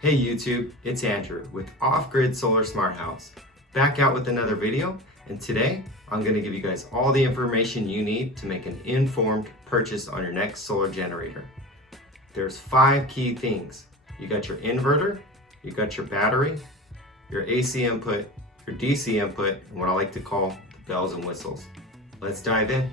Hey YouTube, it's Andrew with Off-Grid Solar Smart House. Back out with another video, and today I'm going to give you guys all the information you need to make an informed purchase on your next solar generator. There's 5 key things. You got your inverter, you got your battery, your AC input, your DC input, and what I like to call the bells and whistles. Let's dive in.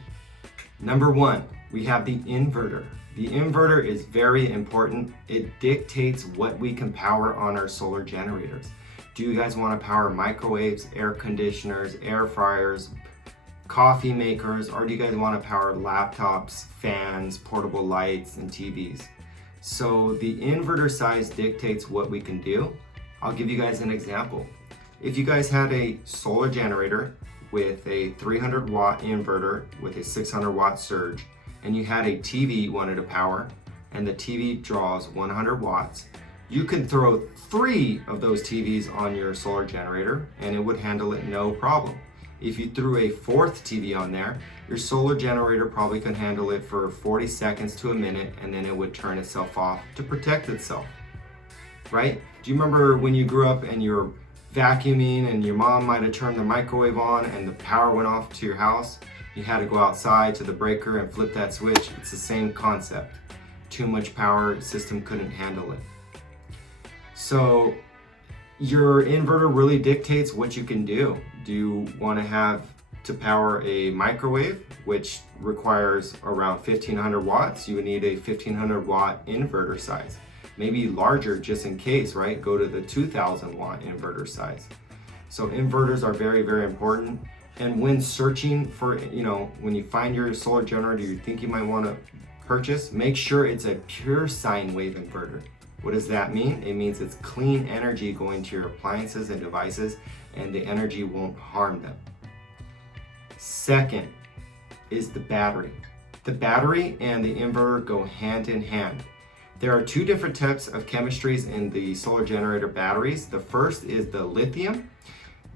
Number 1, we have the inverter. The inverter is very important. It dictates what we can power on our solar generators. Do you guys want to power microwaves, air conditioners, air fryers, coffee makers, or do you guys want to power laptops, fans, portable lights, and TVs? So the inverter size dictates what we can do. I'll give you guys an example. If you guys had a solar generator with a 300 watt inverter with a 600 watt surge, and you had a TV you wanted to power, and the TV draws 100 watts, you could throw 3 of those TVs on your solar generator and it would handle it no problem. If you threw a 4th TV on there, your solar generator probably could handle it for 40 seconds to a minute, and then it would turn itself off to protect itself, right? Do you remember when you grew up and you're vacuuming and your mom might have turned the microwave on and the power went off to your house? You had to go outside to the breaker and flip that switch. It's the same concept. Too much power, system couldn't handle it. So your inverter really dictates what you can do. Do you want to have to power a microwave, which requires around 1500 watts? You would need a 1500 watt inverter size. Maybe larger just in case, right? Go to the 2000 watt inverter size. So inverters are very, very important. And when searching for, when you find your solar generator you think you might want to purchase, make sure it's a pure sine wave inverter. What does that mean? It means it's clean energy going to your appliances and devices, and the energy won't harm them. Second is the battery. The battery and the inverter go hand in hand. There are 2 different types of chemistries in the solar generator batteries. The first is the lithium.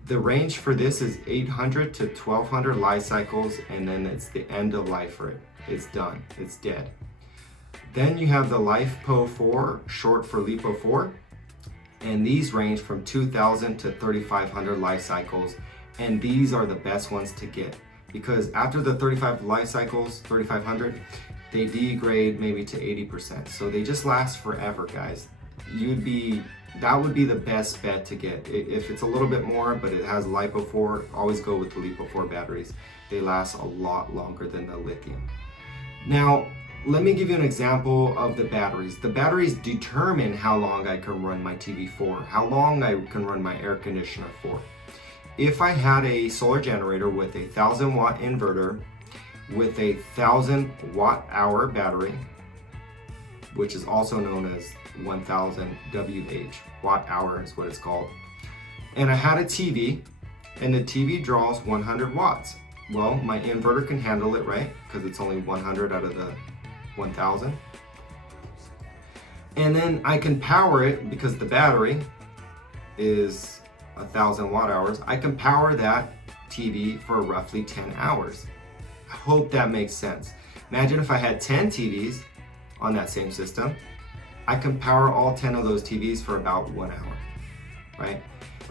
The range for this is 800 to 1200 life cycles, and then it's the end of life for it. It's done, it's dead. Then you have the LiFePO4, short for LiPo4, and these range from 2000 to 3500 life cycles, and these are the best ones to get because after the 35 life cycles, 3500, they degrade maybe to 80%. So they just last forever, guys. That would be the best bet to get. If it's a little bit more, but it has LiPo4, always go with the LiPo4 batteries. They last a lot longer than the lithium. Now, let me give you an example of the batteries. The batteries determine how long I can run my TV for, how long I can run my air conditioner for. If I had a solar generator with a 1000 watt inverter with a 1000 watt hour battery, which is also known as 1000 WH, watt hour is what it's called. And I had a TV, and the TV draws 100 watts. Well, my inverter can handle it, right? Because it's only 100 out of the 1000. And then I can power it because the battery is 1000 watt hours. I can power that TV for roughly 10 hours. I hope that makes sense. Imagine if I had 10 TVs on that same system. I can power all 10 of those TVs for about 1 hour, right?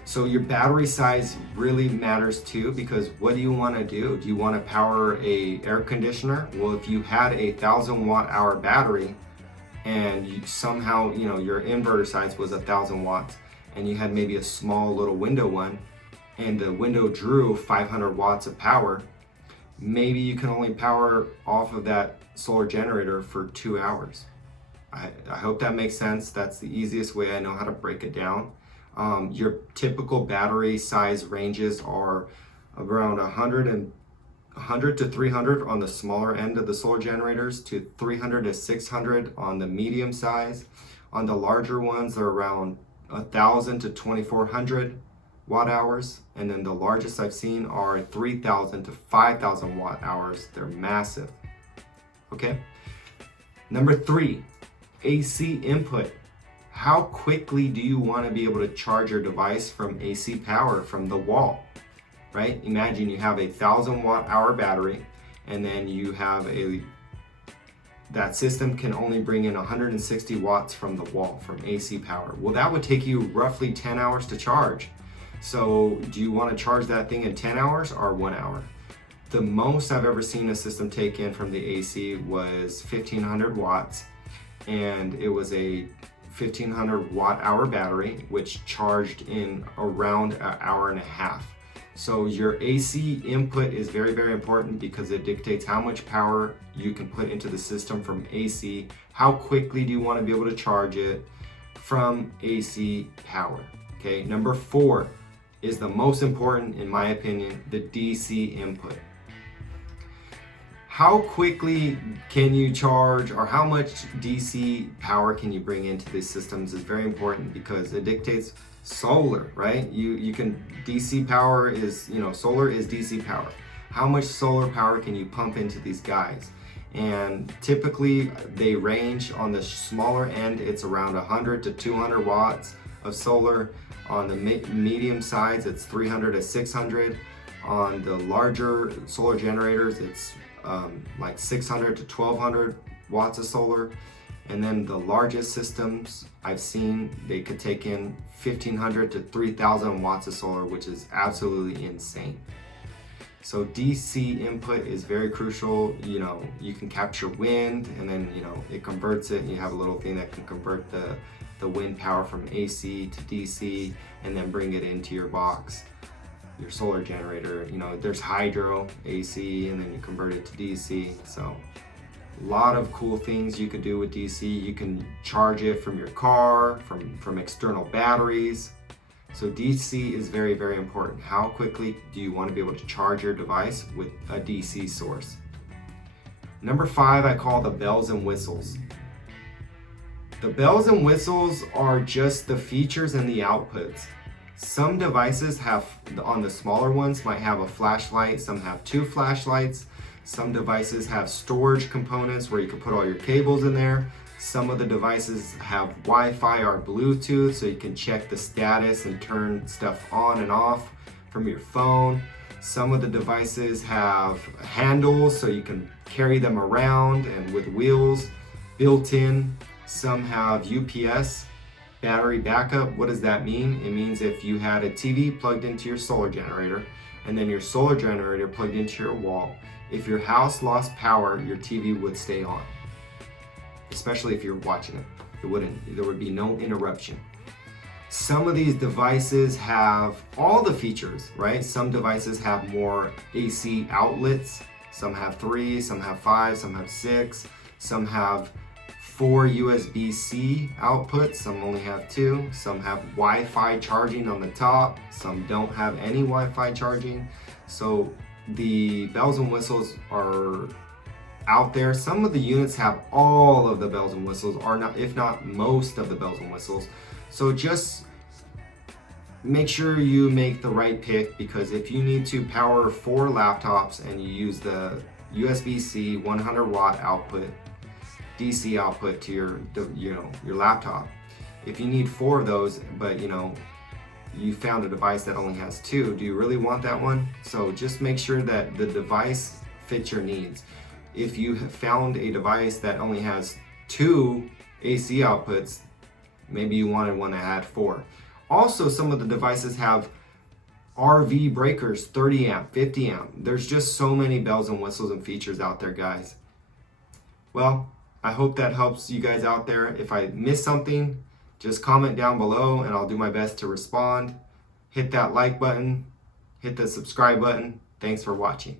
So your battery size really matters too, because what do you want to do? Do you want to power a air conditioner? Well, if you had a 1000 watt hour battery and you somehow, your inverter size was 1000 watts and you had maybe a small little window one and the window drew 500 watts of power, maybe you can only power off of that solar generator for 2 hours. I hope that makes sense. That's the easiest way I know how to break it down. Your typical battery size ranges are around 100 to 300 on the smaller end of the solar generators, to 300 to 600 on the medium size. On the larger ones, they're around 1000 to 2400 watt hours, and then the largest I've seen are 3000 to 5000 watt hours. They're massive. Okay. Number 3, AC input. How quickly do you want to be able to charge your device from AC power from the wall, right? Imagine you have a 1000 watt hour battery, and then you have a that system can only bring in 160 watts from the wall, from AC power. Well, that would take you roughly 10 hours to charge. So do you want to charge that thing in 10 hours or 1 hour? The most I've ever seen a system take in from the AC was 1500 watts, and it was a 1500 watt hour battery, which charged in around an hour and a half. So your AC input is very, very important because it dictates how much power you can put into the system from AC. How quickly do you want to be able to charge it from AC power? Okay, number 4 is the most important, in my opinion, the DC input. How quickly can you charge, or how much DC power can you bring into these systems is very important because it dictates solar, right? You can, DC power is, solar is DC power. How much solar power can you pump into these guys? And typically they range on the smaller end, it's around 100 to 200 watts of solar. On the medium sides, it's 300 to 600. On the larger solar generators, it's like 600 to 1200 watts of solar. And then the largest systems I've seen, they could take in 1500 to 3000 watts of solar, which is absolutely insane. So DC input is very crucial. You can capture wind, and then it converts it, and you have a little thing that can convert the wind power from AC to DC and then bring it into your box, your solar generator. There's hydro AC, and then you convert it to DC. So a lot of cool things you could do with DC. You can charge it from your car, from external batteries. So DC is very, very important. How quickly do you want to be able to charge your device with a DC source? Number 5, I call the bells and whistles. The bells and whistles are just the features and the outputs. Some devices have, on the smaller ones, might have a flashlight, some have 2 flashlights. Some devices have storage components where you can put all your cables in there. Some of the devices have Wi-Fi or Bluetooth, so you can check the status and turn stuff on and off from your phone. Some of the devices have handles, so you can carry them around and with wheels built in. Some have UPS, battery backup. What does that mean? It means if you had a TV plugged into your solar generator and then your solar generator plugged into your wall, if your house lost power, your TV would stay on, especially if you're watching it. There would be no interruption. Some of these devices have all the features, right? Some devices have more AC outlets. Some have 3, some have 5, some have 6, some have 4 USB-C outputs, some only have 2, some have Wi-Fi charging on the top, some don't have any Wi-Fi charging. So the bells and whistles are out there. Some of the units have all of the bells and whistles, or not, if not most of the bells and whistles. So just make sure you make the right pick, because if you need to power 4 laptops and you use the USB-C 100 watt output, DC output to your laptop, if you need 4 of those, but you found a device that only has 2, do you really want that one? So just make sure that the device fits your needs. If you have found a device that only has 2 AC outputs, maybe you wanted one that had 4. Also, some of the devices have RV breakers, 30 amp, 50 amp. There's just so many bells and whistles and features out there, guys. Well, I hope that helps you guys out there. If I missed something, just comment down below and I'll do my best to respond. Hit that like button, hit the subscribe button. Thanks for watching.